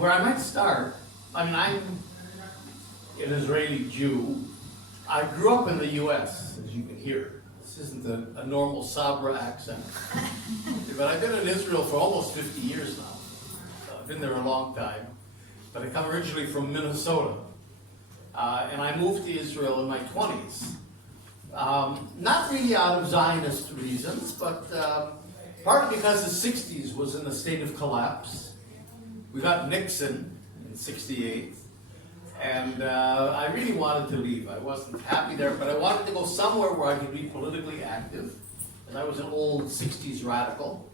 where I might start, I mean, I'm an Israeli Jew. I grew up in the U.S., as you can hear. This isn't a normal Sabra accent. But I've been in Israel for almost 50 years now. So I've been there a long time. But I come originally from Minnesota. And I moved to Israel in my 20s. Not really out of Zionist reasons, but partly because the 60s was in a state of collapse. We got Nixon in 68. And I really wanted to leave. I wasn't happy there, but I wanted to go somewhere where I could be politically active. And I was an old 60s radical.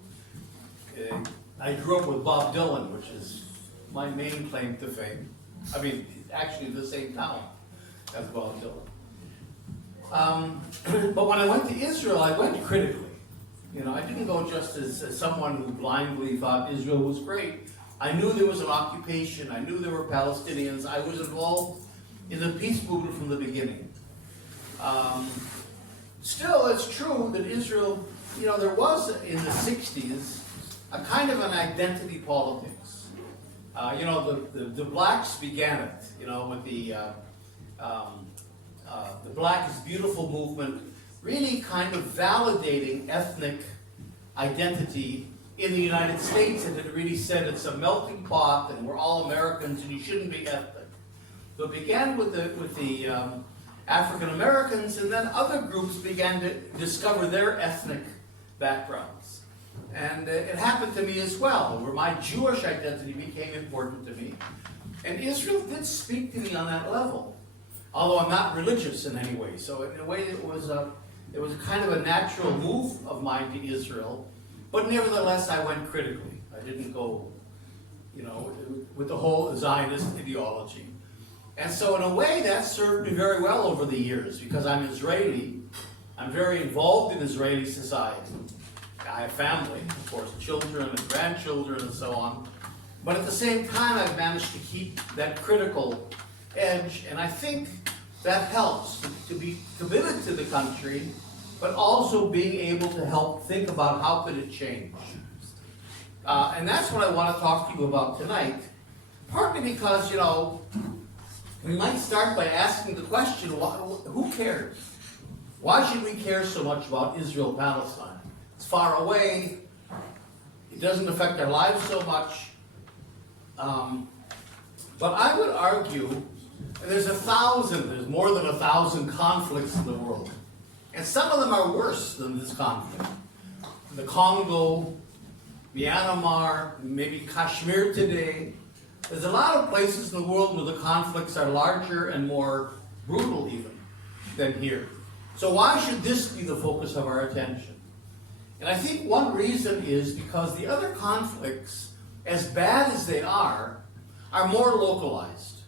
I grew up with Bob Dylan, which is my main claim to fame. I mean, actually the same town as Bob Dylan. But when I went to Israel, I went critically. You know, I didn't go just as someone who blindly thought Israel was great. I knew there was an occupation. I knew there were Palestinians. I was involved in the peace movement from the beginning. Still, it's true that Israel, you know, there was in the 60s a kind of an identity politics. You know, the blacks began it, you know, with the Black is Beautiful movement, really kind of validating ethnic identity in the United States, and it really said it's a melting pot and we're all Americans and you shouldn't be ethnic. So it began with the African Americans, and then other groups began to discover their ethnic backgrounds. And it happened to me as well, where my Jewish identity became important to me. And Israel did speak to me on that level, although I'm not religious in any way. So in a way it was kind of a natural move of mine to Israel. But nevertheless, I went critically. I didn't go, you know, with the whole Zionist ideology. And so in a way, that served me very well over the years, because I'm Israeli. I'm very involved in Israeli society. I have family, of course, children and grandchildren and so on. But at the same time, I've managed to keep that critical edge, and I think that helps to be committed to the country, but also being able to help think about how could it change. And that's what I want to talk to you about tonight, partly because, you know, we might start by asking the question, who cares? Why should we care so much about Israel-Palestine? It's far away, it doesn't affect our lives so much. But I would argue, and there's more than 1,000 conflicts in the world. And some of them are worse than this conflict. The Congo, Myanmar, maybe Kashmir today. There's a lot of places in the world where the conflicts are larger and more brutal even than here. So why should this be the focus of our attention? And I think one reason is because the other conflicts, as bad as they are more localized.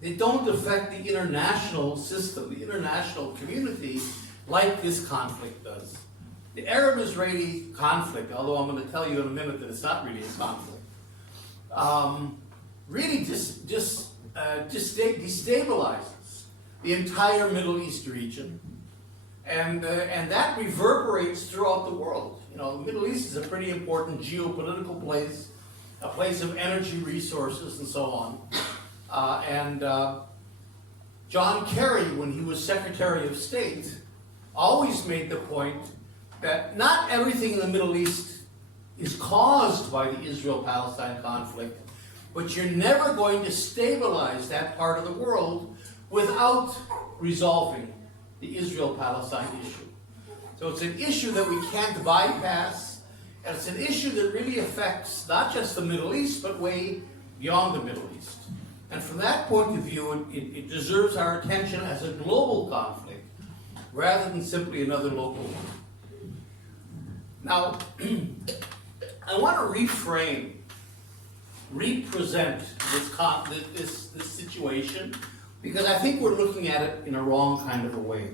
They don't affect the international system, the international community, like this conflict does. The Arab-Israeli conflict, although I'm going to tell you in a minute that it's not really a conflict, really destabilizes the entire Middle East region, and that reverberates throughout the world. You know, the Middle East is a pretty important geopolitical place, a place of energy resources and so on. John Kerry, when he was Secretary of State, always made the point that not everything in the Middle East is caused by the Israel-Palestine conflict, but you're never going to stabilize that part of the world without resolving the Israel-Palestine issue. So it's an issue that we can't bypass, and it's an issue that really affects not just the Middle East, but way beyond the Middle East. And from that point of view, it deserves our attention as a global conflict, rather than simply another local one. Now, I want to represent this situation, because I think we're looking at it in a wrong kind of a way.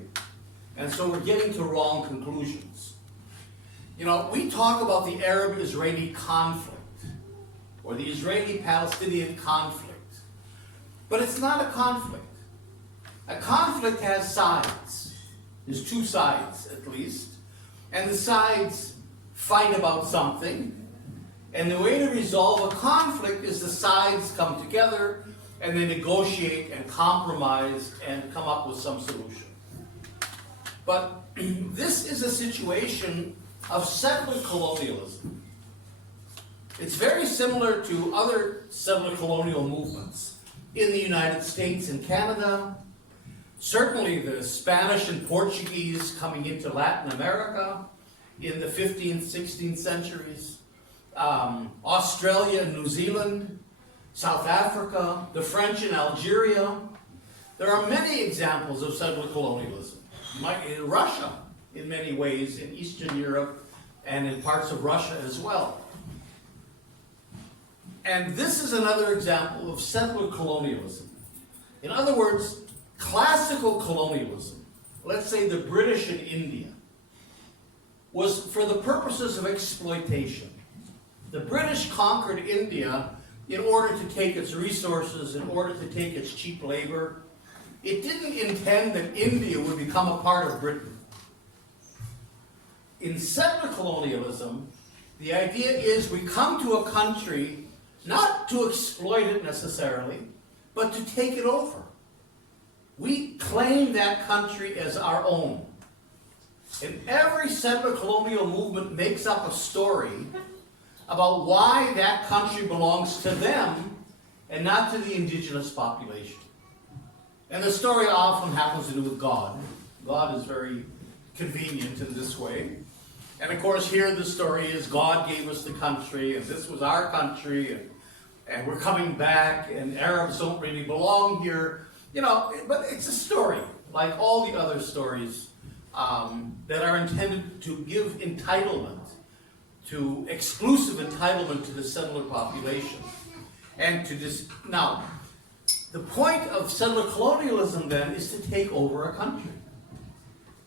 And so we're getting to wrong conclusions. You know, we talk about the Arab-Israeli conflict, or the Israeli-Palestinian conflict, but it's not a conflict. A conflict has sides. There's two sides, at least, and the sides fight about something, And the way to resolve a conflict is the sides come together and they negotiate and compromise and come up with some solution. But this is a situation of settler colonialism. It's very similar to other settler colonial movements in the United States and Canada, certainly the Spanish and Portuguese coming into Latin America in the 15th, 16th centuries, Australia and New Zealand, South Africa, the French in Algeria. There are many examples of settler colonialism. In Russia, in many ways, in Eastern Europe and in parts of Russia as well. And this is another example of settler colonialism. In other words, classical colonialism, let's say the British in India, was for the purposes of exploitation. The British conquered India in order to take its resources, in order to take its cheap labor. It didn't intend that India would become a part of Britain. In settler colonialism, the idea is we come to a country not to exploit it necessarily, but to take it over. We claim that country as our own. And every settler colonial movement makes up a story about why that country belongs to them and not to the indigenous population. And the story often happens to do with God. God is very convenient in this way. And of course here the story is God gave us the country and this was our country and we're coming back and Arabs don't really belong here. You know, but it's a story like all the other stories that are intended to give entitlement, to exclusive entitlement to the settler population. And to this, now, the point of settler colonialism then is to take over a country.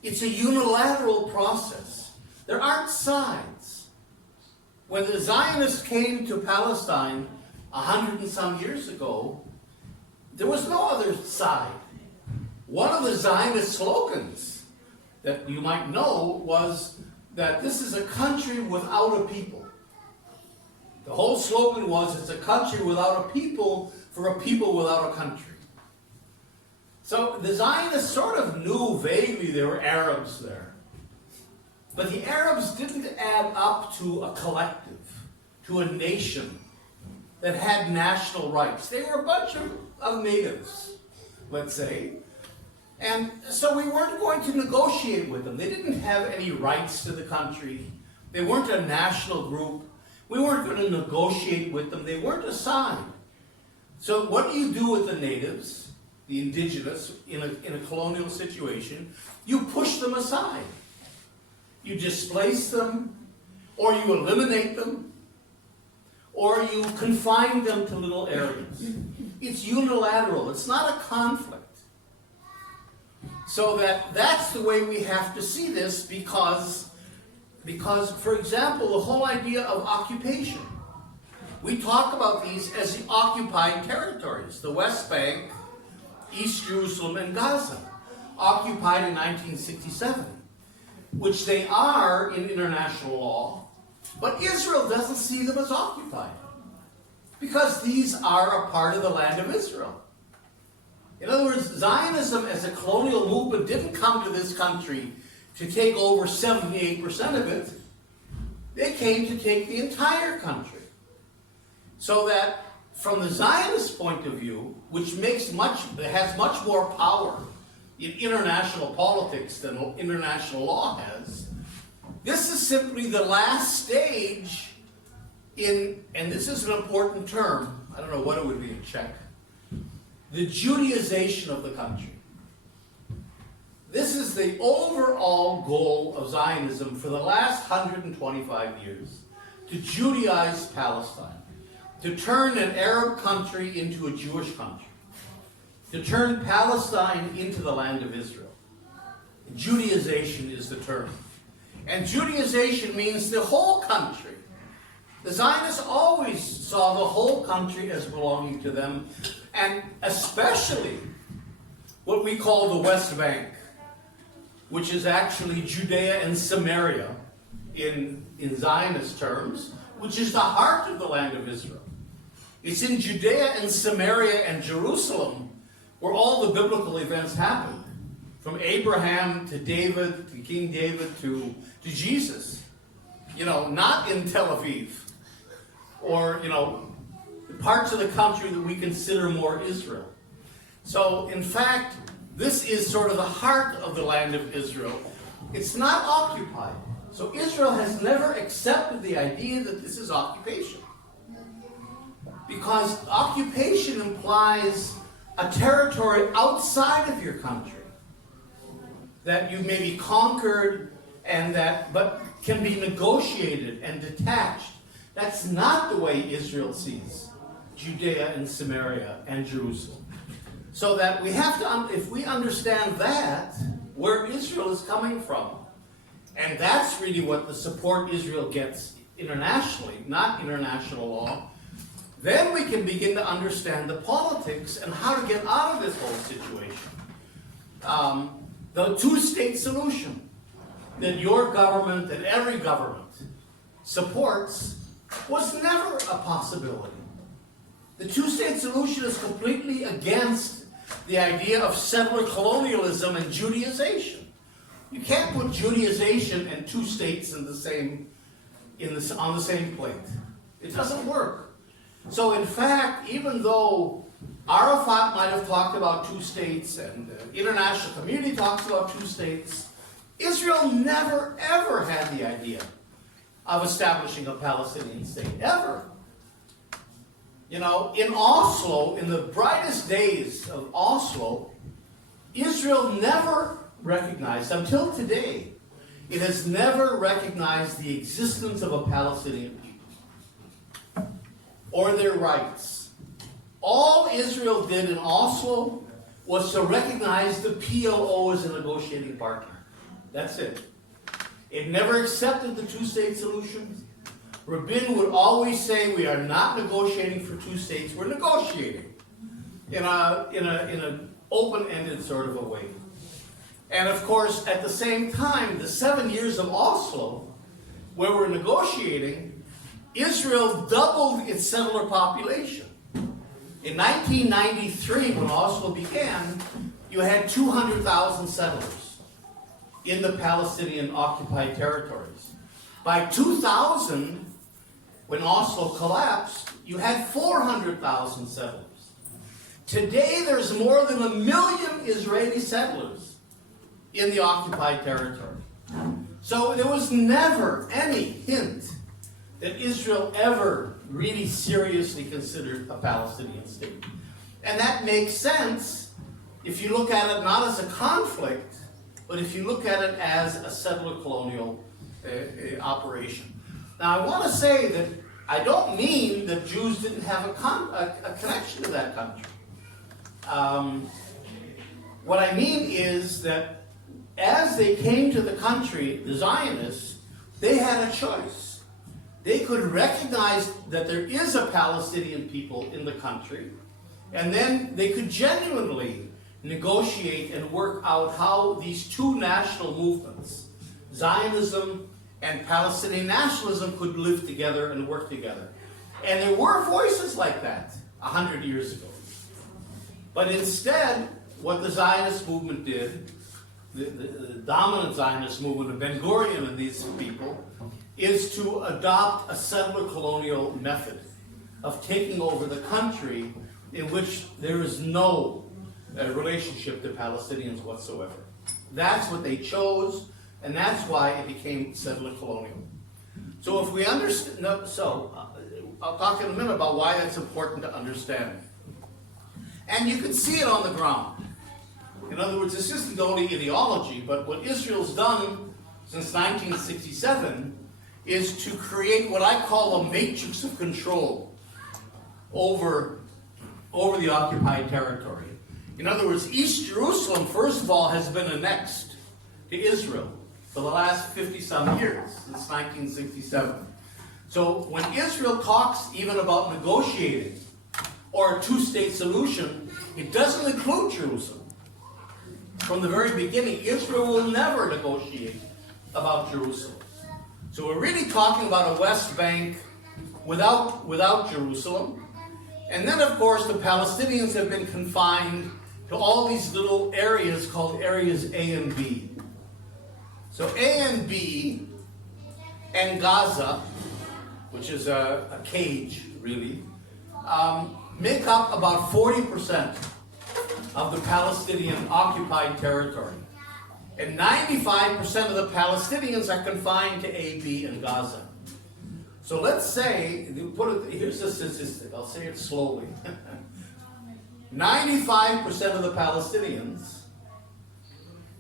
It's a unilateral process. There aren't sides. When the Zionists came to Palestine 100 and some years ago, there was no other side. One of the Zionist slogans that you might know was that this is a country without a people. The whole slogan was, it's a country without a people for a people without a country. So the Zionists sort of knew vaguely there were Arabs there. But the Arabs didn't add up to a collective, to a nation that had national rights. They were a bunch of natives, let's say. And so we weren't going to negotiate with them. They didn't have any rights to the country. They weren't a national group. We weren't going to negotiate with them. They weren't assigned. So what do you do with the natives, the indigenous, in a colonial situation? You push them aside. You displace them, or you eliminate them, or you confine them to little areas. It's unilateral. It's not a conflict. So that's the way we have to see this because, for example, the whole idea of occupation. We talk about these as the occupied territories, the West Bank, East Jerusalem, and Gaza, occupied in 1967, which they are in international law, but Israel doesn't see them as occupied because these are a part of the land of Israel. In other words, Zionism as a colonial movement didn't come to this country to take over 78% of it. They came to take the entire country. So that from the Zionist point of view, which has much more power in international politics than international law has, this is simply the last stage in, and this is an important term, I don't know what it would be in Czech, the Judaization of the country. This is the overall goal of Zionism for the last 125 years, to Judaize Palestine, to turn an Arab country into a Jewish country, to turn Palestine into the land of Israel. Judaization is the term. And Judaization means the whole country. The Zionists always saw the whole country as belonging to them, and especially what we call the West Bank, which is actually Judea and Samaria in Zionist terms, which is the heart of the land of Israel. It's in Judea and Samaria and Jerusalem where all the biblical events happened. From Abraham to David, to King David, to Jesus. Not in Tel Aviv. Or, parts of the country that we consider more Israel. So, in fact, this is sort of the heart of the land of Israel. It's not occupied. So Israel has never accepted the idea that this is occupation. Because occupation implies a territory outside of your country that you may be conquered but can be negotiated and detached. That's not the way Israel sees Judea and Samaria and Jerusalem. So that we have to, if we understand that, where Israel is coming from, and that's really what the support Israel gets internationally, not international law, then we can begin to understand the politics and how to get out of this whole situation. The two-state solution that your government and every government supports was never a possibility. The two-state solution is completely against the idea of settler colonialism and Judaization. You can't put Judaization and two states on the same plate. It doesn't work. So in fact, even though Arafat might have talked about two states and the international community talks about two states, Israel never ever had the idea of establishing a Palestinian state, ever. In Oslo, in the brightest days of Oslo, Israel never recognized, until today, it has never recognized the existence of a Palestinian people or their rights. All Israel did in Oslo was to recognize the PLO as a negotiating partner. That's it. It never accepted the two-state solution. Rabin would always say, we are not negotiating for two states, we're negotiating in an open-ended sort of a way. And of course, at the same time, the 7 years of Oslo, where we're negotiating, Israel doubled its settler population. In 1993, when Oslo began, you had 200,000 settlers in the Palestinian occupied territories. By 2000, when Oslo collapsed, you had 400,000 settlers. Today, there's more than 1 million Israeli settlers in the occupied territory. So there was never any hint that Israel ever really seriously considered a Palestinian state. And that makes sense if you look at it not as a conflict, but if you look at it as a settler colonial operation. Now, I want to say that I don't mean that Jews didn't have a connection to that country. What I mean is that as they came to the country, the Zionists, they had a choice. They could recognize that there is a Palestinian people in the country, and then they could genuinely negotiate and work out how these two national movements, Zionism and Palestinian nationalism, could live together and work together. And there were voices like that 100 years ago. But instead, what the Zionist movement did, the dominant Zionist movement of Ben-Gurion and these people, is to adopt a settler colonial method of taking over the country in which there is no relationship to Palestinians whatsoever. That's what they chose, and that's why it became settler colonial. So if we understand, I'll talk in a minute about why that's important to understand. And you can see it on the ground. In other words, this isn't only ideology, but what Israel's done since 1967 is to create what I call a matrix of control over the occupied territory. In other words, East Jerusalem, first of all, has been annexed to Israel for the last 50-some years, since 1967. So when Israel talks even about negotiating or a two-state solution, it doesn't include Jerusalem. From the very beginning, Israel will never negotiate about Jerusalem. So we're really talking about a West Bank without Jerusalem. And then, of course, the Palestinians have been confined to all these little areas called areas A and B. So A and B and Gaza, which is a cage, really, make up about 40% of the Palestinian occupied territory. And 95% of the Palestinians are confined to A, B, and Gaza. So let's say, here's the statistic, I'll say it slowly. 95% of the Palestinians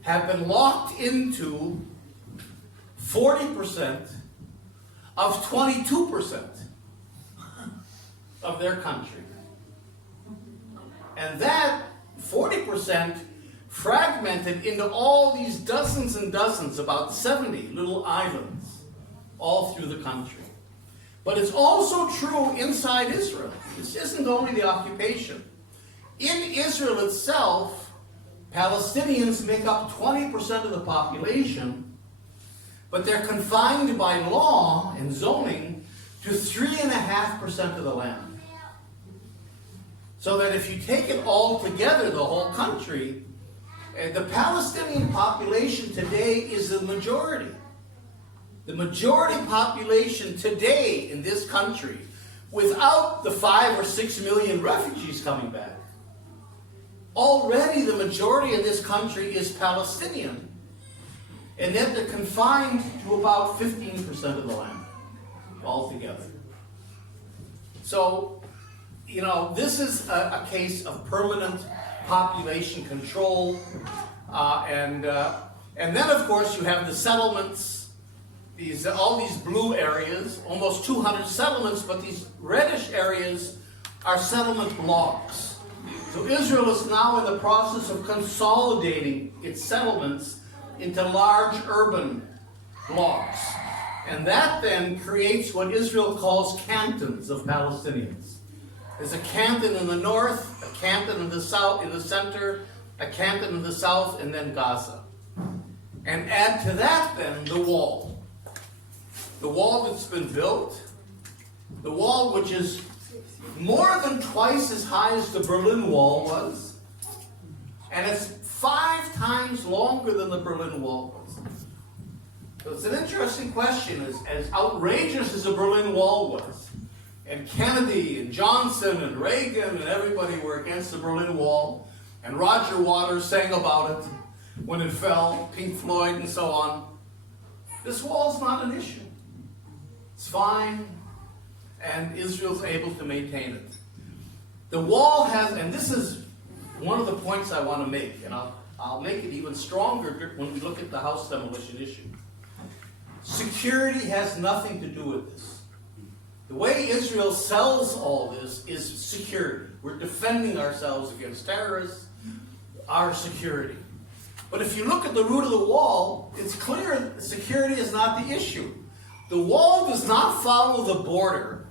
have been locked into 40% of 22% of their country. And that 40% fragmented into all these dozens and dozens, about 70 little islands, all through the country. But it's also true inside Israel. This isn't only the occupation. In Israel itself, Palestinians make up 20% of the population, but they're confined by law and zoning to 3.5% of the land. So that if you take it all together, the whole country, the Palestinian population today is the majority. The majority population today in this country, without the 5 or 6 million refugees coming back, already the majority of this country is Palestinian, and yet they're confined to about 15% of the land altogether. So, you know, this is a case of permanent population control, and then of course you have the settlements. All these blue areas, almost 200 settlements, but these reddish areas are settlement blocks. So Israel is now in the process of consolidating its settlements into large urban blocks. And that then creates what Israel calls cantons of Palestinians. There's a canton in the north, a canton in the south, in the center, a canton in the south, and then Gaza. And add to that then the wall. The wall that's been built, the wall which is more than twice as high as the Berlin Wall was, and it's 5 times longer than the Berlin Wall was. So it's an interesting question, as outrageous as the Berlin Wall was, and Kennedy and Johnson and Reagan and everybody were against the Berlin Wall, and Roger Waters sang about it when it fell, Pink Floyd and so on. This wall's not an issue. It's fine, and Israel's able to maintain it. The wall has, and this is one of the points I want to make, and I'll make it even stronger when we look at the house demolition issue. Security has nothing to do with this. The way Israel sells all this is security. We're defending ourselves against terrorists, our security. But if you look at the root of the wall, it's clear that security is not the issue. The wall does not follow the border.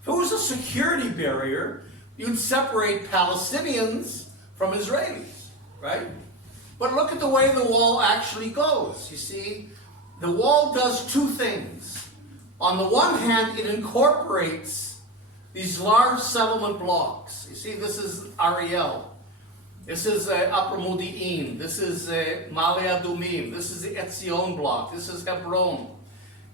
If it was a security barrier, you'd separate Palestinians from Israelis, right? But look at the way the wall actually goes. You see, the wall does 2 things. On the one hand, it incorporates these large settlement blocks. You see, this is Ariel. This is Upper Modi'in. This is Ma'ale Adumim. This is the Etzion block. This is Hebron.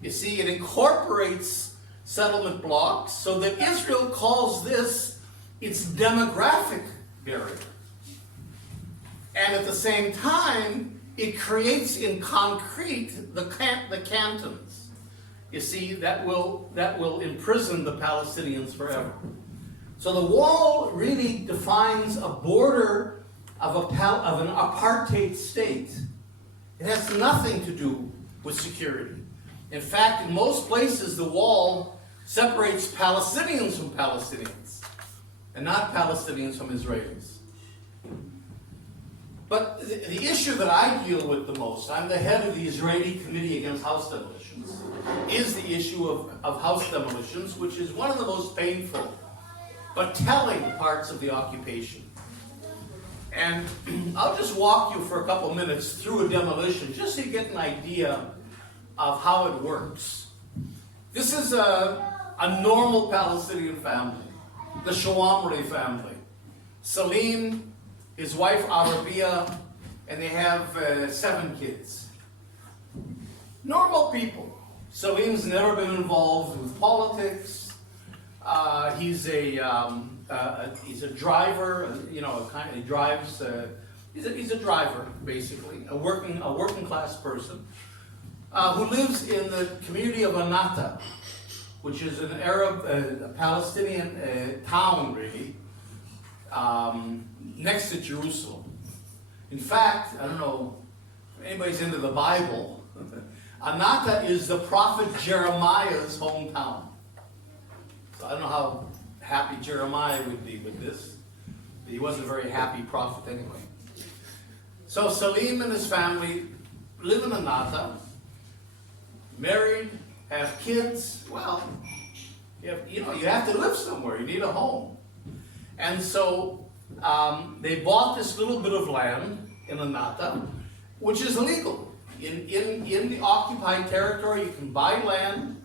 You see, it incorporates settlement blocks so that Israel calls this its demographic barrier. And at the same time, it creates in concrete the cantons. You see, that will imprison the Palestinians forever. So the wall really defines a border of an apartheid state. It has nothing to do with security. In fact, in most places, the wall separates Palestinians from Palestinians, and not Palestinians from Israelis. But the issue that I deal with the most, I'm the head of the Israeli Committee Against House Demolitions, is the issue of house demolitions, which is one of the most painful but telling parts of the occupation. And I'll just walk you for a couple minutes through a demolition, just so you get an idea of how it works. This is a a normal Palestinian family, the Shawamri family. Salim, his wife Arabia, and they have 7 kids. Normal people. Salim's never been involved with politics. He's a driver. You know, he drives. He's a driver, basically, a working class person who lives in the community of Anata, which is an Arab, a Palestinian town, really, next to Jerusalem. In fact, I don't know if anybody's into the Bible, Anata is the prophet Jeremiah's hometown. So I don't know how happy Jeremiah would be with this, but he wasn't a very happy prophet anyway. So Salim and his family live in Anata, married, have kids. Well, you have to live somewhere. You need a home. And so they bought this little bit of land in Anata, which is legal. In the occupied territory, you can buy land,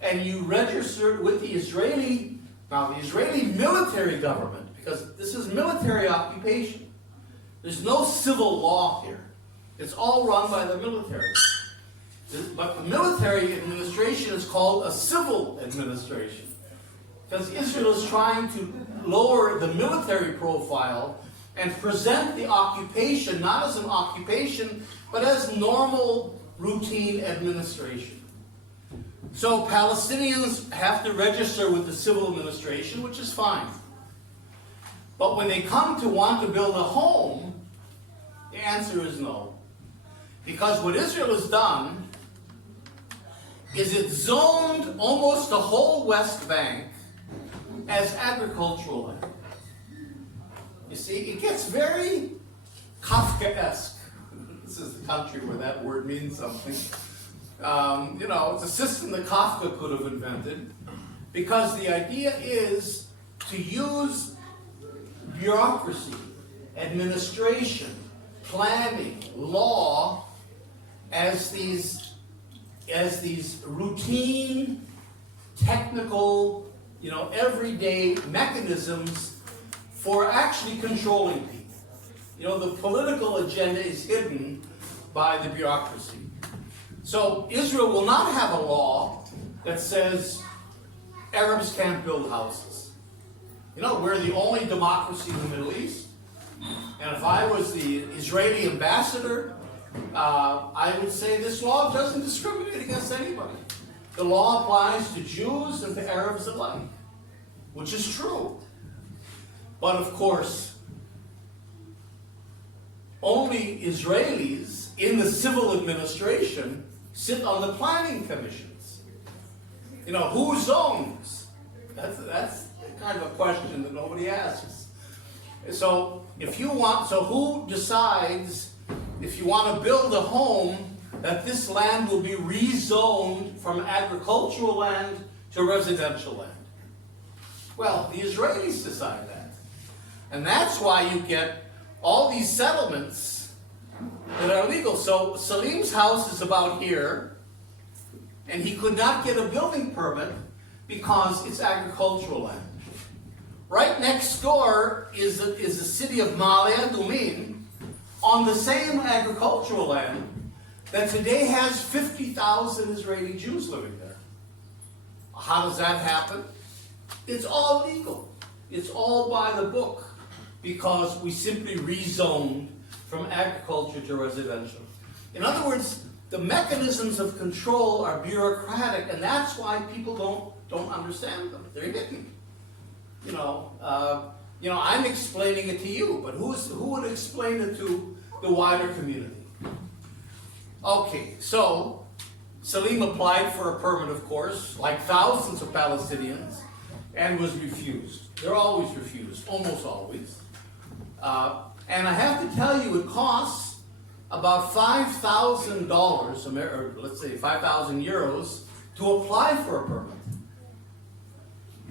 and you register it with the Israeli military government, because this is military occupation. There's no civil law here. It's all run by the military. But the military administration is called a civil administration, because Israel is trying to lower the military profile and present the occupation not as an occupation, but as normal, routine administration. So Palestinians have to register with the civil administration, which is fine. But when they come to want to build a home, the answer is no. Because what Israel has done is it zoned almost the whole West Bank as agricultural land. You see, it gets very Kafkaesque. This is the country where that word means something. It's a system that Kafka could have invented, because the idea is to use bureaucracy, administration, planning, law as these routine, technical, everyday mechanisms for actually controlling people. The political agenda is hidden by the bureaucracy. So Israel will not have a law that says Arabs can't build houses. We're the only democracy in the Middle East. And if I was the Israeli ambassador, I would say this law doesn't discriminate against anybody. The law applies to Jews and to Arabs alike, which is true. But of course, only Israelis in the civil administration sit on the planning commissions. Who zones? That's the kind of a question that nobody asks. So who decides if you want to build a home that this land will be rezoned from agricultural land to residential land? Well, the Israelis decide that. And that's why you get all these settlements that are legal. So Salim's house is about here, and he could not get a building permit because it's agricultural land. Right next door is the city of Ma'ale Adumim, on the same agricultural land that today has 50,000 Israeli Jews living there. How does that happen? It's all legal. It's all by the book, because we simply rezoned from agriculture to residential. In other words, the mechanisms of control are bureaucratic, and that's why people don't understand them. They're hidden. I'm explaining it to you, but who would explain it to the wider community? Okay, so Salim applied for a permit, of course, like thousands of Palestinians, and was refused. They're always refused, almost always. And I have to tell you, it costs about $5,000, or let's say 5,000 euros, to apply for a permit.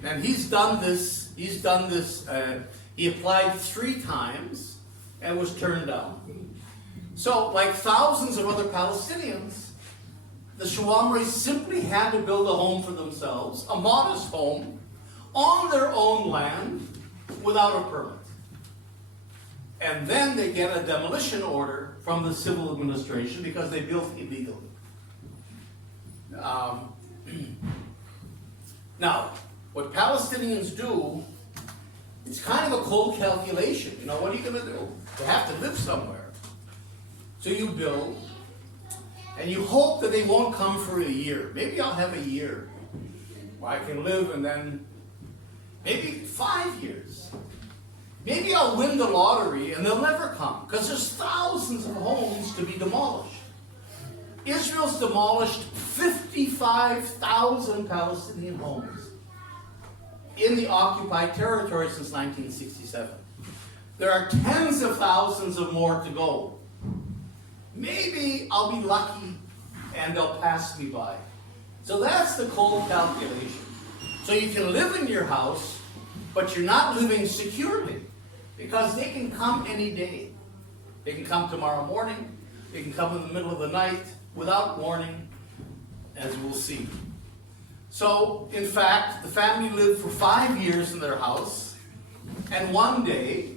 And he's done this. He applied 3 times and was turned down. So, like thousands of other Palestinians, the Shawamris simply had to build a home for themselves, a modest home, on their own land, without a permit. And then they get a demolition order from the civil administration because they built illegally. Now, what Palestinians do, it's kind of a cold calculation. You know, what are you going to do? You have to live somewhere. So you build, and you hope that they won't come for a year. Maybe I'll have a year where I can live, and then maybe 5 years. Maybe I'll win the lottery and they'll never come, because there's thousands of homes to be demolished. Israel's demolished 55,000 Palestinian homes in the occupied territory since 1967. There are tens of thousands of more to go. Maybe I'll be lucky and they'll pass me by. So that's the cold calculation. So you can live in your house, but you're not living securely, because they can come any day. They can come tomorrow morning. They can come in the middle of the night without warning, as we'll see. So, in fact, the family lived for 5 years in their house, and one day,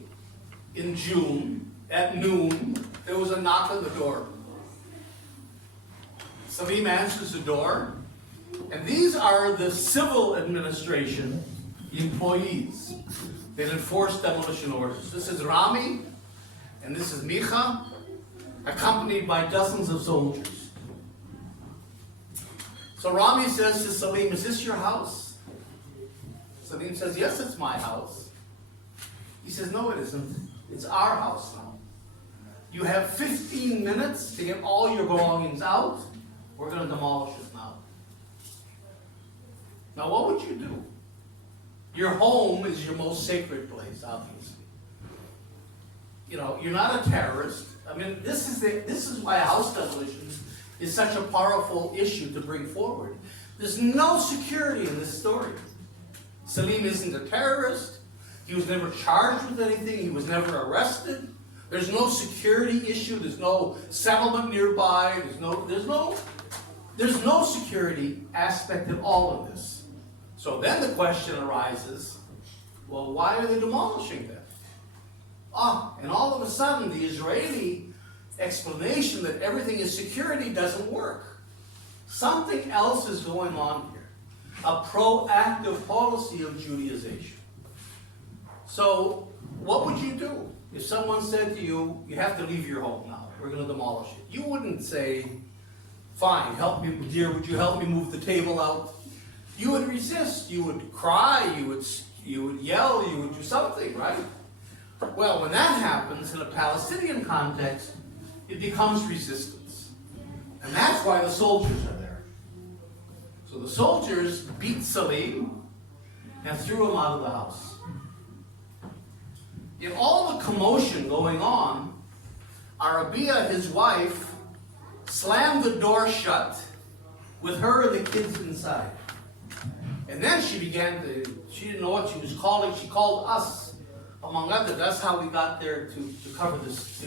in June, at noon, there was a knock on the door. Salim answers the door, and these are the civil administration employees that enforce demolition orders. This is Rami, and this is Micha, accompanied by dozens of soldiers. So Rami says to Salim, "Is this your house?" Salim says, "Yes, it's my house." He says, "No, it isn't. It's our house now. You have 15 minutes to get all your belongings out. We're going to demolish it now." Now, what would you do? Your home is your most sacred place, obviously. You know, you're not a terrorist. I mean, this is why house demolitions is such a powerful issue to bring forward. There's no security in this story. Salim isn't a terrorist. He was never charged with anything. He was never arrested. There's no security issue. There's no settlement nearby. There's no security aspect in all of this. So then the question arises, well, why are they demolishing them? And all of a sudden, the Israeli explanation that everything is security doesn't work. Something else is going on here. A proactive policy of Judaization. So, what would you do if someone said to you, you have to leave your home now, we're going to demolish it? You wouldn't say, fine, help me, dear, would you help me move the table out? You would resist, you would cry, you would yell, you would do something, right? Well, when that happens in a Palestinian context, it becomes resistance. And that's why the soldiers are there. So the soldiers beat Salim and threw him out of the house. In all the commotion going on, Arabia, his wife, slammed the door shut with her and the kids inside. And then she didn't know what she was calling. She called us, among others. That's how we got there to cover this.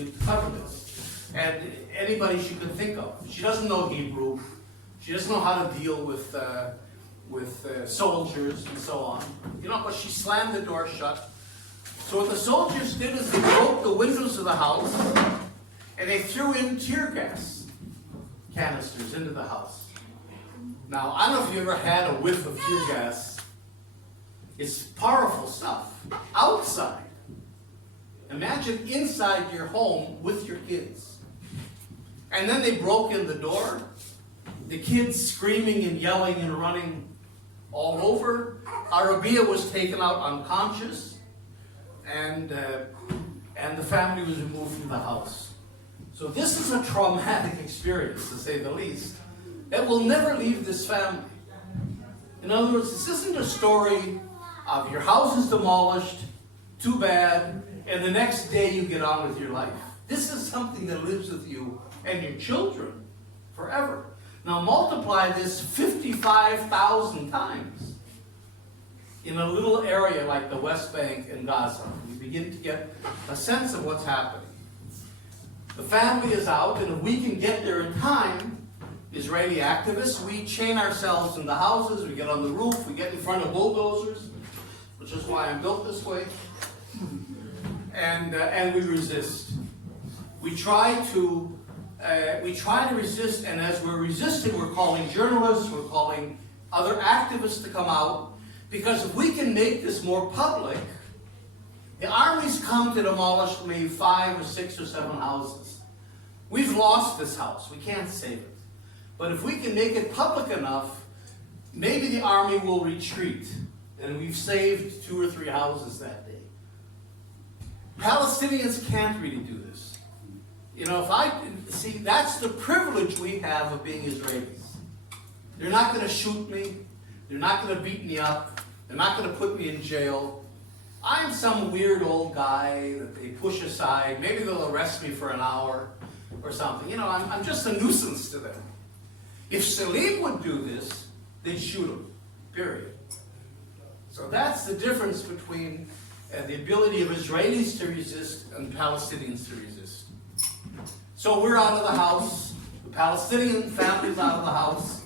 And anybody she could think of. She doesn't know Hebrew. She doesn't know how to deal with soldiers and so on. You know, but she slammed the door shut. So what the soldiers did is they broke the windows of the house and they threw in tear gas canisters into the house. Now, I don't know if you ever had a whiff of tear gas. It's powerful stuff. Outside. Imagine inside your home with your kids. And then they broke in the door. The kids screaming and yelling and running all over. Arabia was taken out unconscious. And the family was removed from the house. So this is a traumatic experience, to say the least. That will never leave this family. In other words, this isn't a story of your house is demolished, too bad, and the next day you get on with your life. This is something that lives with you and your children forever. Now multiply this 55,000 times in a little area like the West Bank and Gaza. You begin to get a sense of what's happening. The family is out, and if we can get there in time, Israeli activists, we chain ourselves in the houses, we get on the roof, we get in front of bulldozers, which is why I'm built this way, and we resist. We try to resist, and as we're resisting, we're calling journalists, we're calling other activists to come out, because if we can make this more public, the armies come to demolish maybe 5 or 6 or 7 houses. We've lost this house, we can't save it. But if we can make it public enough, maybe the army will retreat, and we've saved 2 or 3 houses that day. Palestinians can't really do this. You know, that's the privilege we have of being Israelis. They're not going to shoot me. They're not going to beat me up. They're not going to put me in jail. I'm some weird old guy that they push aside. Maybe they'll arrest me for an hour or something. You know, I'm just a nuisance to them. If Salim would do this, they'd shoot him, period. So that's the difference between the ability of Israelis to resist and Palestinians to resist. So we're out of the house, the Palestinian family's out of the house,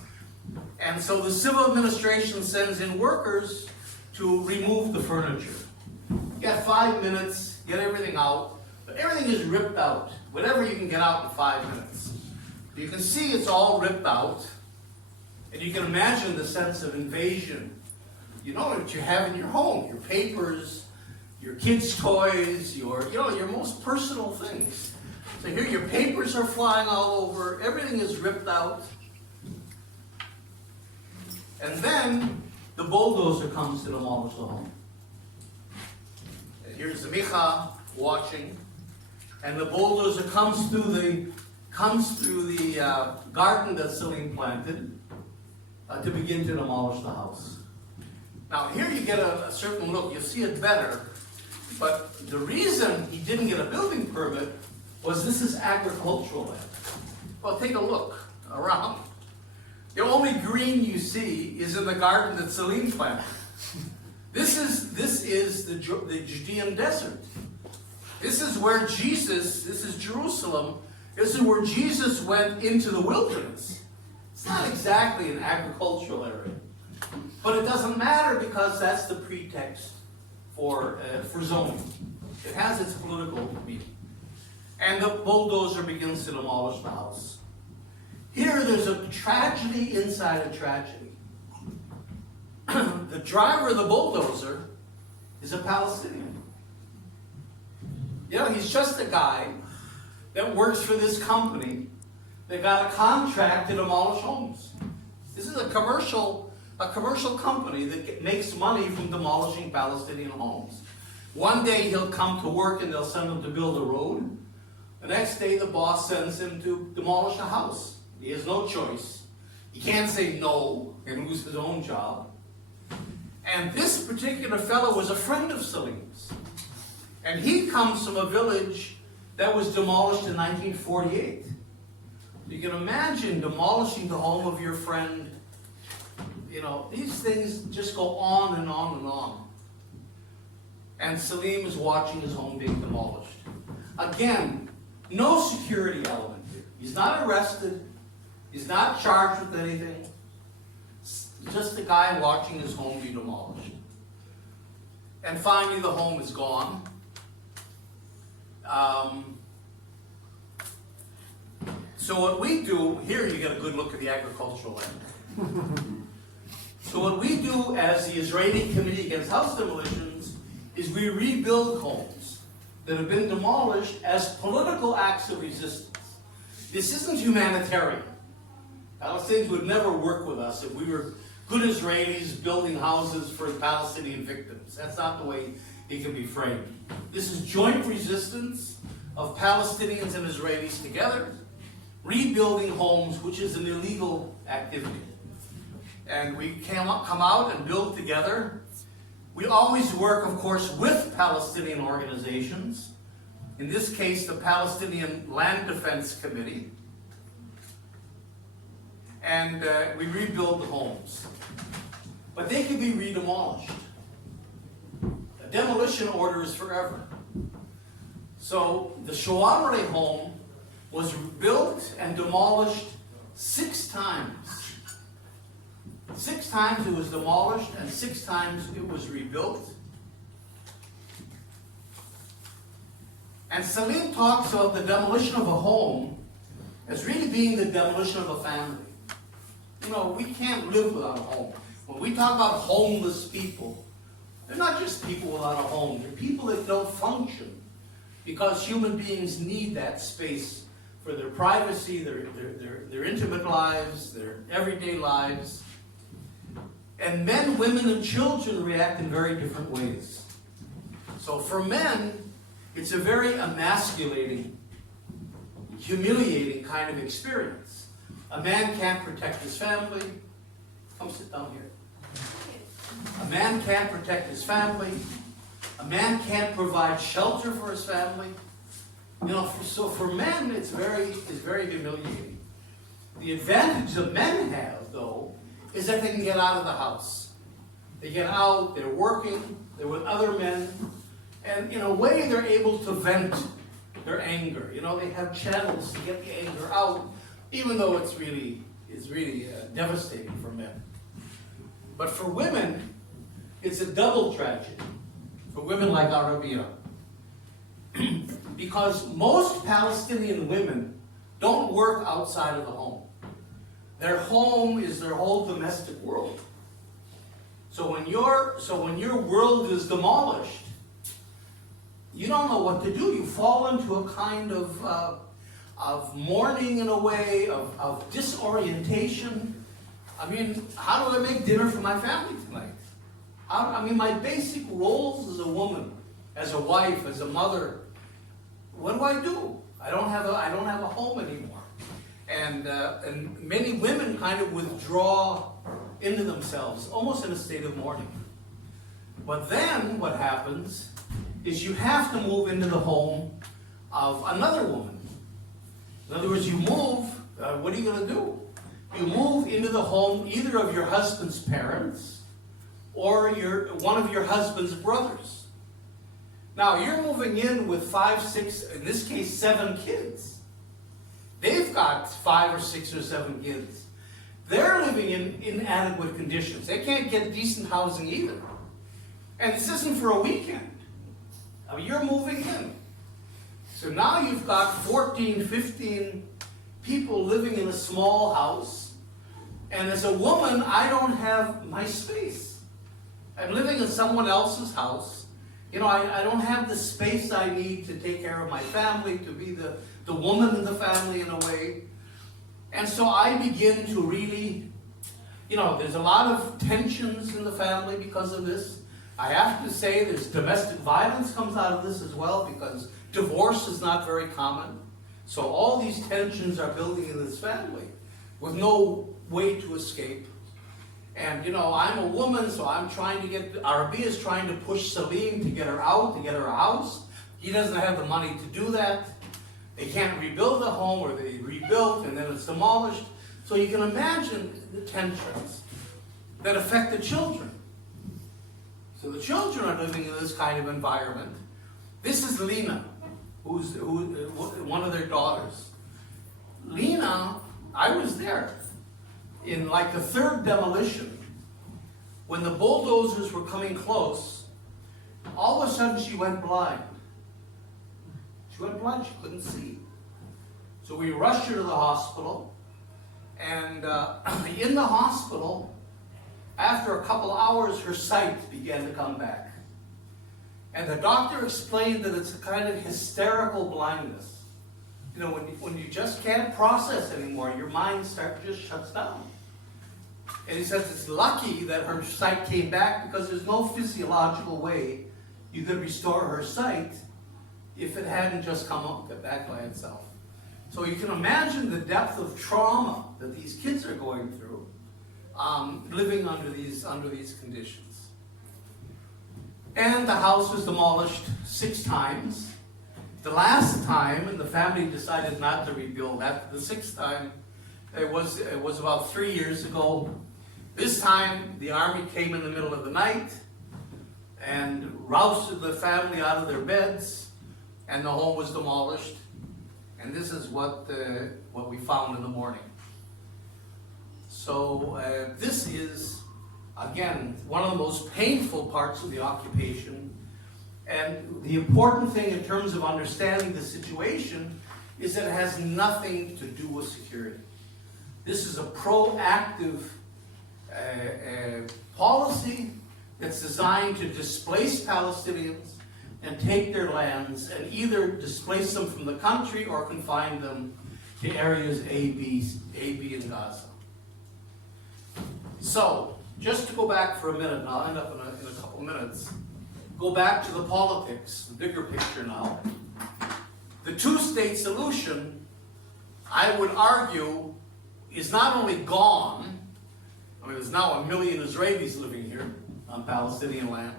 and so the civil administration sends in workers to remove the furniture. You got 5 minutes, get everything out, but everything is ripped out, whatever you can get out in 5 minutes. You can see it's all ripped out, and you can imagine the sense of invasion. You know what you have in your home, your papers, your kids' toys, your most personal things. So here your papers are flying all over, everything is ripped out. And then the bulldozer comes to demolish the home. And here's Micha watching, and the bulldozer comes through the garden that Salim planted to begin to demolish the house. Now here you get a certain look, you'll see it better, but the reason he didn't get a building permit was this is agricultural land. Well, take a look around. The only green you see is in the garden that Salim planted. This is the Judean desert. This is where Jesus, this is Jerusalem, this is where Jesus went into the wilderness. It's not exactly an agricultural area. But it doesn't matter because that's the pretext for zoning. It has its political meaning. And the bulldozer begins to demolish the house. Here there's a tragedy inside a tragedy. The driver of the bulldozer is a Palestinian. You know, he's just a guy that works for this company that got a contract to demolish homes. This is a commercial company that makes money from demolishing Palestinian homes. One day he'll come to work and they'll send him to build a road. The next day the boss sends him to demolish a house. He has no choice. He can't say no and lose his own job. And this particular fellow was a friend of Salim's. And he comes from a village that was demolished in 1948. You can imagine demolishing the home of your friend. You know, these things just go on and on and on. And Salim is watching his home being demolished. Again, no security element here. He's not arrested. He's not charged with anything. Just a guy watching his home be demolished. And finally, the home is gone. So what we do, here you get a good look at the agricultural land. So what we do as the Israeli Committee Against House Demolitions is we rebuild homes that have been demolished as political acts of resistance. This isn't humanitarian. Palestinians would never work with us if we were good Israelis building houses for Palestinian victims. That's not the way it can be framed. This is joint resistance of Palestinians and Israelis together, rebuilding homes, which is an illegal activity. And we come out and build together. We always work, of course, with Palestinian organizations. In this case, the Palestinian Land Defense Committee. And we rebuild the homes. But they can be redemolished. A demolition order is forever. So the Shoamre home was built and demolished 6 times. 6 times it was demolished, and 6 times it was rebuilt. And Salim talks of the demolition of a home as really being the demolition of a family. You know, we can't live without a home. When we talk about homeless people, they're not just people without a home. They're people that don't function because human beings need that space for their privacy, their intimate lives, their everyday lives. And men, women, and children react in very different ways. So for men, it's a very emasculating, humiliating kind of experience. A man can't protect his family. Come sit down here. A man can't protect his family. A man can't provide shelter for his family. You know, so for men, it's very humiliating. The advantage that men have, though, is that they can get out of the house. They get out, they're working, they're with other men, and in a way they're able to vent their anger. You know, they have channels to get the anger out, even though it's really devastating for men. But for women, it's a double tragedy. For women like Arabia. Because most Palestinian women don't work outside of the home. Their home is their whole domestic world. So when your world is demolished, you don't know what to do. You fall into a kind of mourning in a way, of disorientation. I mean, how do I make dinner for my family tonight? My basic roles as a woman, as a wife, as a mother, what do? I don't have a home anymore. And many women kind of withdraw into themselves, almost in a state of mourning. But then what happens is you have to move into the home of another woman. In other words, you move, what are you going to do? You move into the home either of your husband's parents or one of your husband's brothers. Now, you're moving in with 5, 6, in this case, 7 kids. They've got 5 or 6 or 7 kids. They're living in inadequate conditions. They can't get decent housing either. And this isn't for a weekend. I mean, you're moving in. So now you've got 14, 15 people living in a small house. And as a woman, I don't have my space. I'm living in someone else's house. You know, I don't have the space I need to take care of my family, to be the woman in the family in a way. And so I begin to really, you know, there's a lot of tensions in the family because of this. I have to say there's domestic violence comes out of this as well, because divorce is not very common. So all these tensions are building in this family with no way to escape. And, you know, I'm a woman, so I'm trying to Arabia is trying to push Salim to get her out, to get her a house. He doesn't have the money to do that. They can't rebuild the home, or they rebuilt and then it's demolished. So you can imagine the tensions that affect the children. So the children are living in this kind of environment. This is Lena, who's one of their daughters. Lena, I was there in like the 3rd demolition. When the bulldozers were coming close, all of a sudden she went blind. She went blind, she couldn't see. So we rushed her to the hospital, and in the hospital, after a couple hours, her sight began to come back. And the doctor explained that it's a kind of hysterical blindness. You know, when you just can't process anymore, your mind just shuts down. And he says it's lucky that her sight came back, because there's no physiological way you could restore her sight if it hadn't just come back by itself. So you can imagine the depth of trauma that these kids are going through, living under these conditions. And the house was demolished 6 times. The last time, and the family decided not to rebuild. After the 6th time, it was about 3 years ago. This time, the army came in the middle of the night and rousted the family out of their beds, and the home was demolished. And this is what we found in the morning. This is, again, one of the most painful parts of the occupation. And the important thing in terms of understanding the situation is that it has nothing to do with security. This is a proactive policy that's designed to displace Palestinians and take their lands and either displace them from the country or confine them to areas A, B, and Gaza. So, just to go back for a minute, and I'll end up in a couple minutes, go back to the politics, the bigger picture now. The two-state solution, I would argue, is not only gone. I mean, there's now 1 million Israelis living here on Palestinian land.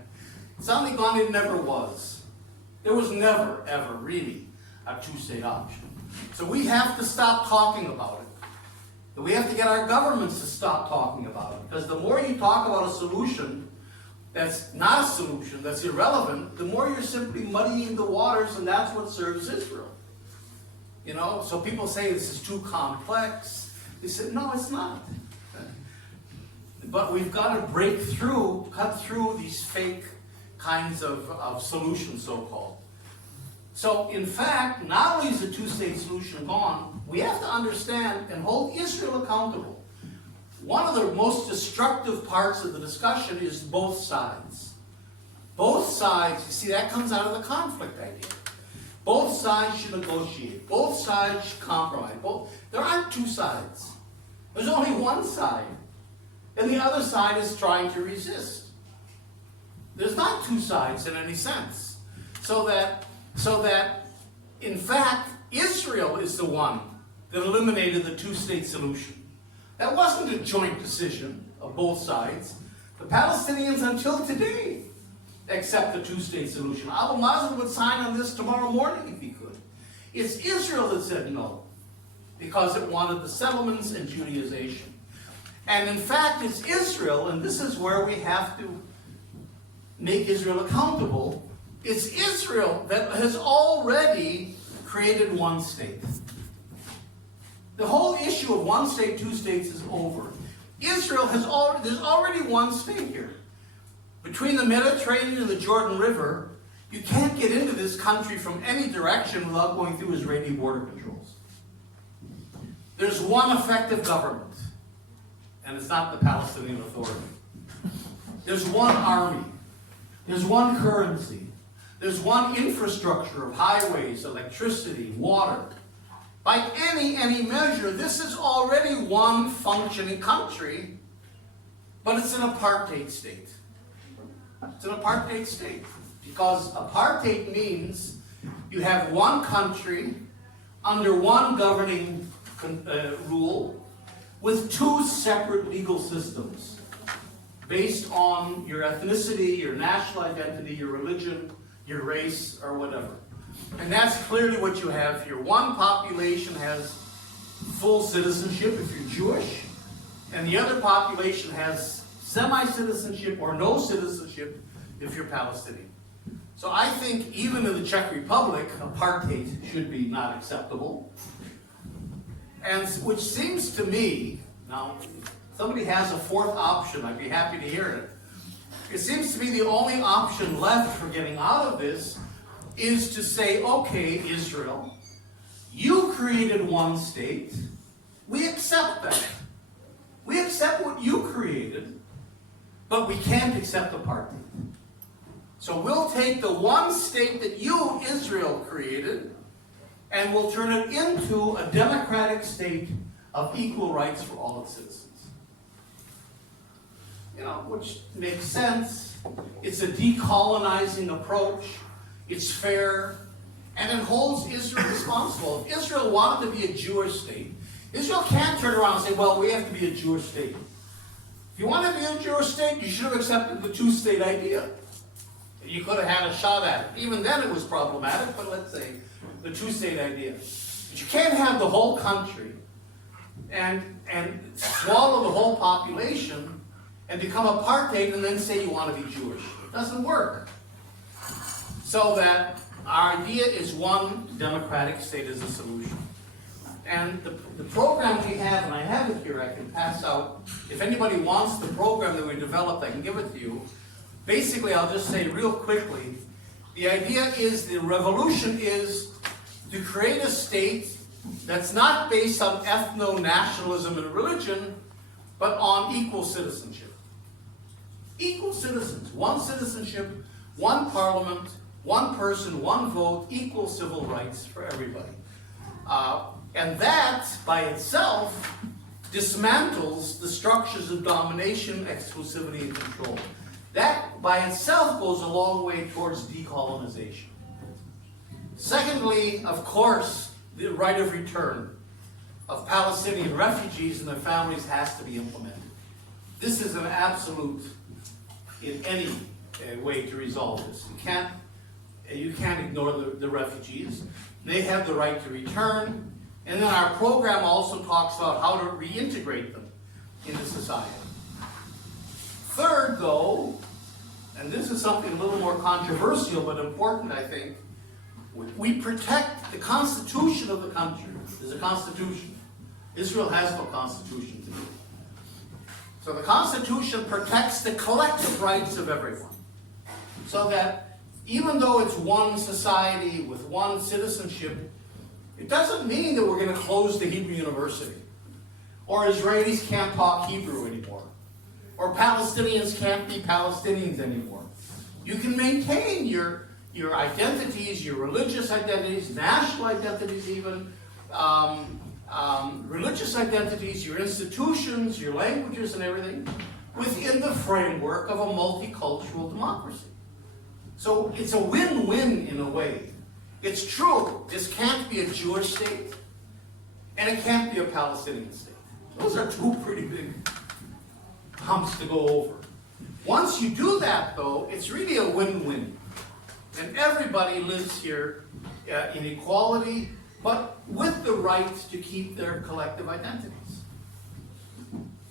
It's not only gone, it never was. There was never, ever, really, a two-state option. So we have to stop talking about it. We have to get our governments to stop talking about it. Because the more you talk about a solution that's not a solution, that's irrelevant, the more you're simply muddying the waters, and that's what serves Israel. You know, so people say this is too complex. They said, no, it's not. But we've got to break through, cut through these fake kinds of solutions, so-called. So, in fact, not only is the two-state solution gone, we have to understand and hold Israel accountable. One of the most destructive parts of the discussion is both sides. Both sides, you see, that comes out of the conflict idea. Both sides should negotiate. Both sides should compromise. There aren't two sides. There's only one side. And the other side is trying to resist. There's not two sides in any sense. So that, in fact, Israel is the one that eliminated the two-state solution. That wasn't a joint decision of both sides. The Palestinians, until today, accept the two-state solution. Abu Mazen would sign on this tomorrow morning if he could. It's Israel that said no, because it wanted the settlements and Judaization. And in fact, it's Israel, and this is where we have to make Israel accountable. It's Israel that has already created one state. The whole issue of one state, two states is over. Israel has there's already one state here. Between the Mediterranean and the Jordan River, you can't get into this country from any direction without going through Israeli border controls. There's one effective government, and it's not the Palestinian Authority. There's one army. There's one currency. There's one infrastructure of highways, electricity, water. By any measure, this is already one functioning country, but it's an apartheid state. It's an apartheid state because apartheid means you have one country under one governing rule with two separate legal systems based on your ethnicity, your national identity, your religion, your race, or whatever. And that's clearly what you have here. One population has full citizenship if you're Jewish, and the other population has semi-citizenship or no citizenship if you're Palestinian. So I think even in the Czech Republic, apartheid should be not acceptable. And which seems to me, now, if somebody has a fourth option, I'd be happy to hear it. It seems to me the only option left for getting out of this is to say, okay, Israel, you created one state. We accept that. We accept what you created, but we can't accept apartheid. So we'll take the one state that you, Israel, created, and we'll turn it into a democratic state of equal rights for all its citizens. You know, which makes sense. It's a decolonizing approach. It's fair. And it holds Israel responsible. If Israel wanted to be a Jewish state, Israel can't turn around and say, well, we have to be a Jewish state. If you want to be a Jewish state, you should have accepted the two-state idea. You could have had a shot at it. Even then it was problematic, but let's say the two-state idea. But you can't have the whole country and swallow the whole population and become apartheid and then say you want to be Jewish. It doesn't work. So that our idea is one democratic state as a solution. And the program we have, and I have it here, I can pass out. If anybody wants the program that we developed, I can give it to you. Basically, I'll just say real quickly, the idea is, the revolution is to create a state that's not based on ethno-nationalism and religion, but on equal citizenship. Equal citizens, one citizenship, one parliament, one person, one vote, equal civil rights for everybody. And that, by itself, dismantles the structures of domination, exclusivity, and control. That, by itself, goes a long way towards decolonization. Secondly, of course, the right of return of Palestinian refugees and their families has to be implemented. This is an absolute in any way to resolve this. You can't ignore the refugees. They have the right to return. And then our program also talks about how to reintegrate them into society. Third, though, and this is something a little more controversial but important, I think, we protect the constitution of the country. There's a constitution. Israel has no constitution today. So the constitution protects the collective rights of everyone. So that even though it's one society with one citizenship, it doesn't mean that we're going to close the Hebrew University, or Israelis can't talk Hebrew anymore, or Palestinians can't be Palestinians anymore. You can maintain your identities, your religious identities, national identities even, religious identities, your institutions, your languages and everything, within the framework of a multicultural democracy. So it's a win-win in a way. It's true, this can't be a Jewish state, and it can't be a Palestinian state. Those are two pretty big humps to go over. Once you do that, though, it's really a win-win. And everybody lives here in equality, but with the right to keep their collective identities.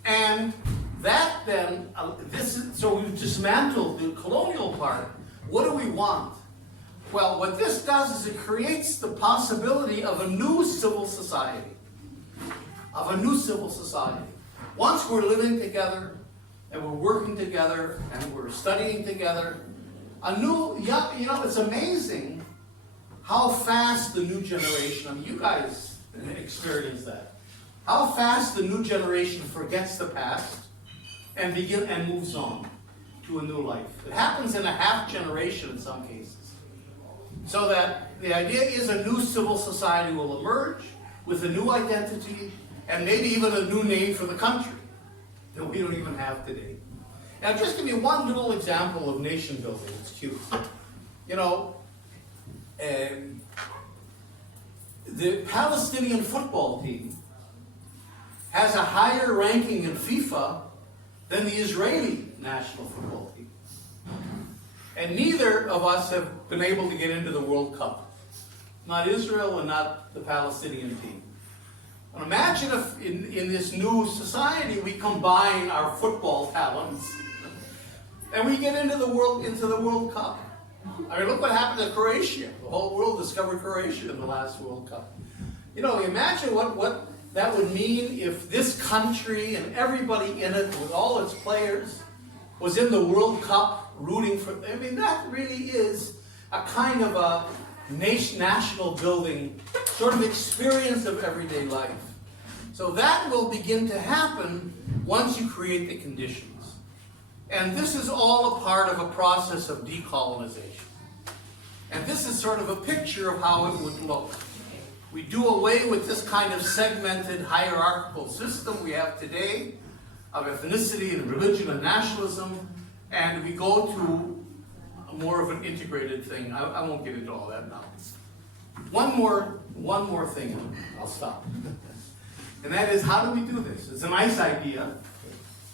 And that then, so we've dismantled the colonial part. What do we want? Well, what this does is it creates the possibility of a new civil society. Of a new civil society. Once we're living together, and we're working together, and we're studying together, it's amazing how fast the new generation, I mean, you guys experience that, how fast the new generation forgets the past and moves on to a new life. It happens in a half generation in some cases. So that the idea is a new civil society will emerge with a new identity and maybe even a new name for the country that we don't even have today. Now, just give me one little example of nation building. It's cute. You know, the Palestinian football team has a higher ranking in FIFA than the Israeli national football team. And neither of us have been able to get into the World Cup. Not Israel and not the Palestinian team. Well, imagine if in this new society we combine our football talents and we get into the World Cup. I mean, look what happened to Croatia. The whole world discovered Croatia in the last World Cup. You know, imagine what that would mean if this country and everybody in it, with all its players, was in the World Cup rooting for. I mean, that really is a kind of a national building sort of experience of everyday life. So that will begin to happen once you create the conditions. And this is all a part of a process of decolonization. And this is sort of a picture of how it would look. We do away with this kind of segmented hierarchical system we have today of ethnicity and religion and nationalism, and we go to more of an integrated thing. I won't get into all that now. One more thing, and I'll stop. And that is, how do we do this? It's a nice idea,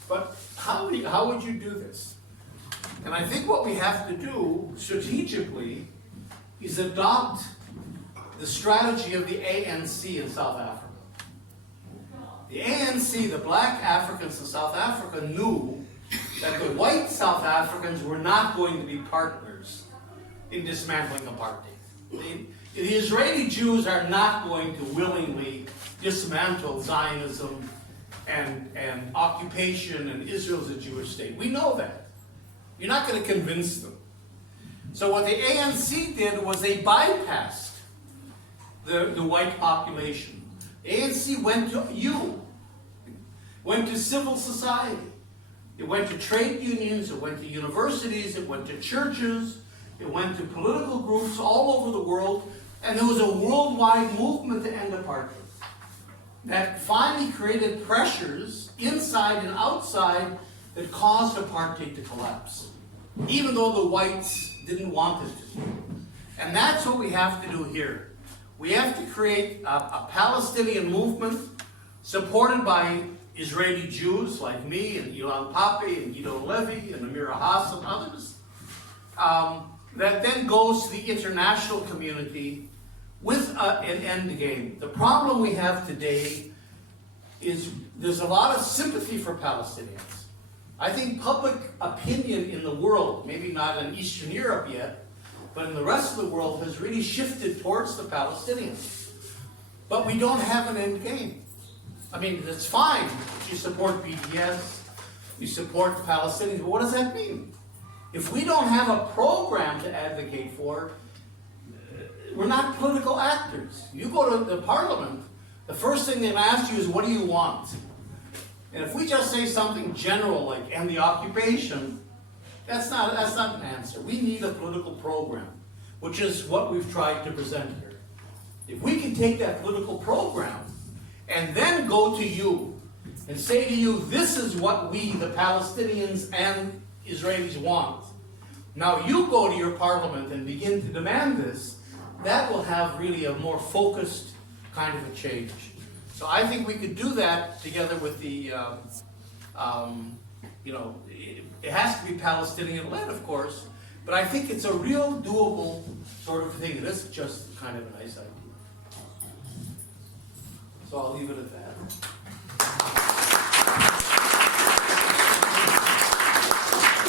but how would you do this? And I think what we have to do strategically is adopt the strategy of the ANC in South Africa. The ANC, the black Africans in South Africa, knew that the white South Africans were not going to be partners in dismantling apartheid. The Israeli Jews are not going to willingly dismantle Zionism and occupation and Israel's a Jewish state. We know that. You're not going to convince them. So what the ANC did was they bypassed the white population. The ANC went to you, went to civil society. It went to trade unions, it went to universities, it went to churches, it went to political groups all over the world, and there was a worldwide movement to end apartheid that finally created pressures inside and outside that caused apartheid to collapse, even though the whites didn't want it to. And that's what we have to do here. We have to create a Palestinian movement supported by Israeli Jews like me and Ilan Pape and Guido Levy and Amira Haas and others, that then goes to the international community with an end game. The problem we have today is there's a lot of sympathy for Palestinians. I think public opinion in the world, maybe not in Eastern Europe yet, but in the rest of the world has really shifted towards the Palestinians. But we don't have an end game. I mean, it's fine if you support BDS, you support the Palestinians, but what does that mean? If we don't have a program to advocate for, we're not political actors. You go to the parliament, the first thing they'll ask you is, what do you want? And if we just say something general like end the occupation, that's not an answer. We need a political program, which is what we've tried to present here. If we can take that political program and then go to you and say to you, this is what we, the Palestinians and Israelis want. Now you go to your parliament and begin to demand this, that will have really a more focused kind of a change. So I think we could do that together with the, it has to be Palestinian-led, of course, but I think it's a real doable sort of thing. It isn't just kind of a nice idea. So I'll leave it at that.